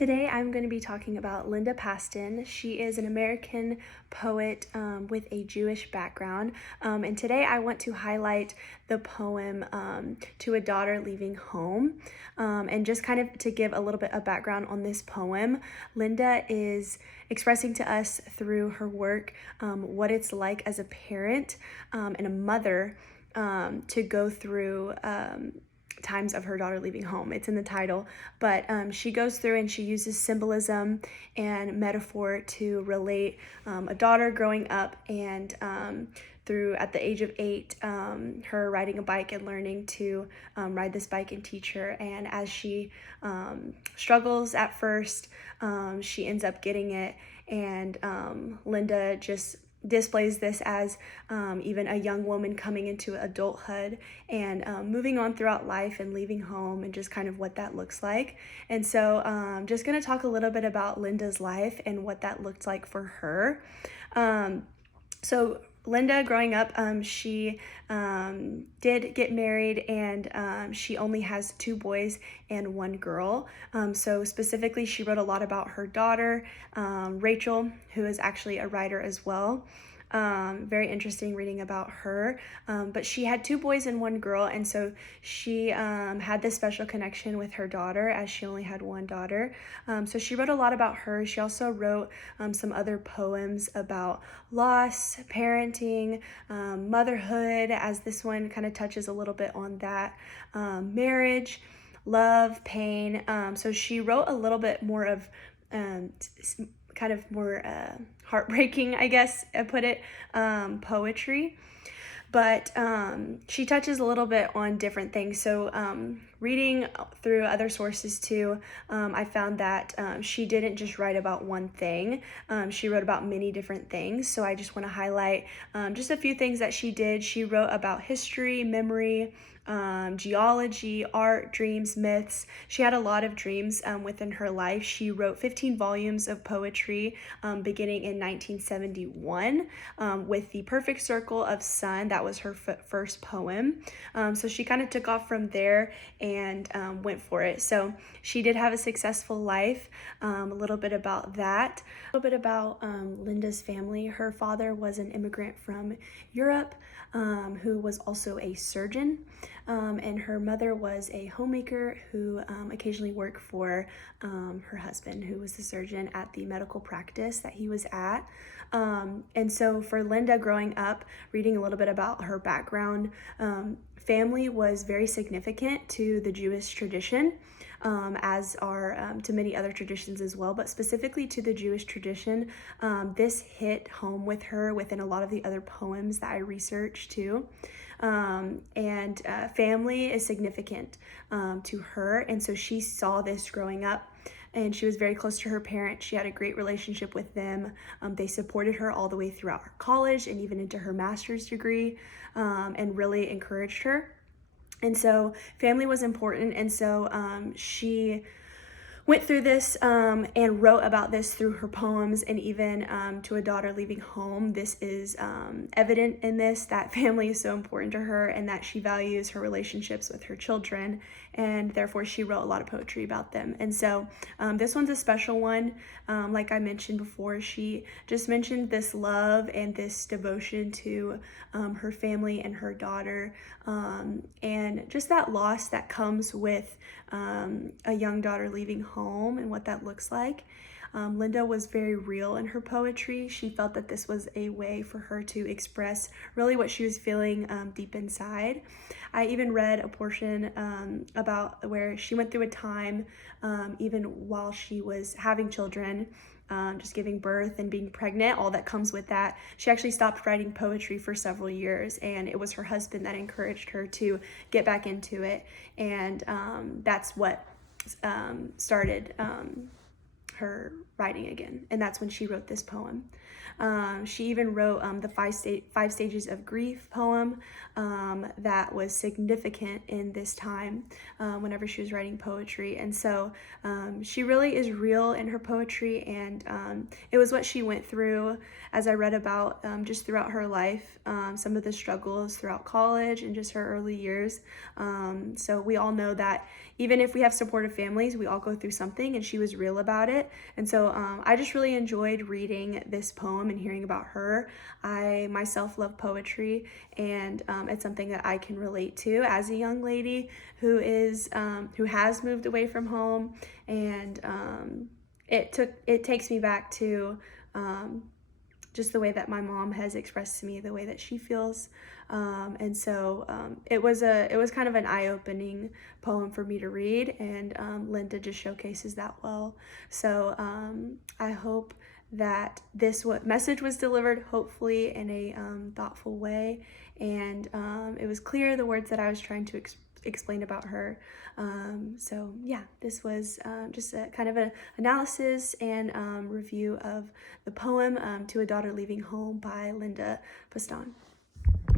Today I'm going to be talking about Linda Paston. She is an American poet with a Jewish background. And today I want to highlight the poem To a Daughter Leaving Home. And just kind of to give a little bit of background on this poem, Linda is expressing to us through her work what it's like as a parent and a mother to go through times of her daughter leaving home. It's in the title, but she goes through and she uses symbolism and metaphor to relate a daughter growing up and through at the age of 8, her riding a bike and learning to ride this bike and teach her. And as she struggles at first, she ends up getting it, and Linda just displays this as even a young woman coming into adulthood and moving on throughout life and leaving home and just kind of what that looks like. And so just going to talk a little bit about Linda's life and what that looked like for her. So Linda, growing up, she did get married, and she only has 2 boys and 1 girl. So specifically, she wrote a lot about her daughter, Rachel, who is actually a writer as well. Very interesting reading about her. But she had 2 boys and 1 girl, and so she had this special connection with her daughter as she only had 1 daughter. So she wrote a lot about her. She also wrote some other poems about loss, parenting, motherhood, as this one kind of touches a little bit on that, marriage, love, pain. So she wrote a little bit more of kind of more heartbreaking, I guess I put it, poetry. But she touches a little bit on different things. So reading through other sources too, I found that she didn't just write about one thing. She wrote about many different things. So I just want to highlight just a few things that she did. She wrote about history, memory, geology, art, dreams, myths. She had a lot of dreams within her life. She wrote 15 volumes of poetry beginning in 1971 with The Perfect Circle of Sun. That was her first poem. So she kind of took off from there and went for it. So she did have a successful life. A little bit about that. A little bit about Linda's family. Her father was an immigrant from Europe who was also a surgeon. And her mother was a homemaker who occasionally worked for her husband, who was the surgeon at the medical practice that he was at. And so for Linda growing up, reading a little bit about her background, family was very significant to the Jewish tradition, as are to many other traditions as well, but specifically to the Jewish tradition. This hit home with her within a lot of the other poems that I researched too. And family is significant to her, and so she saw this growing up, and she was very close to her parents. She had a great relationship with them. They supported her all the way throughout her college and even into her master's degree, and really encouraged her. And so family was important, and so she went through this and wrote about this through her poems, and even To a Daughter Leaving Home. This is evident in this, that family is so important to her and that she values her relationships with her children, and therefore she wrote a lot of poetry about them. And so this one's a special one. Like I mentioned before, she just mentioned this love and this devotion to her family and her daughter, and just that loss that comes with a young daughter leaving home and what that looks like. Linda was very real in her poetry. She felt that this was a way for her to express really what she was feeling deep inside. I even read a portion about where she went through a time, even while she was having children, just giving birth and being pregnant, all that comes with that. She actually stopped writing poetry for several years, and it was her husband that encouraged her to get back into it. And that's what started her writing again, and that's when she wrote this poem. She even wrote the five stages of grief poem that was significant in this time whenever she was writing poetry. And so she really is real in her poetry, and it was what she went through, as I read about just throughout her life, some of the struggles throughout college and just her early years. So we all know that even if we have supportive families, we all go through something, and she was real about it. And so I just really enjoyed reading this poem and hearing about her. I myself love poetry, and it's something that I can relate to as a young lady who has moved away from home, and it takes me back to just the way that my mom has expressed to me the way that she feels. And so it was kind of an eye-opening poem for me to read, and Linda just showcases that well. So I hope that this message was delivered hopefully in a thoughtful way, and it was clear the words that I was trying to explain about her. So yeah, this was just a kind of an analysis and review of the poem To a Daughter Leaving Home by Linda Paston.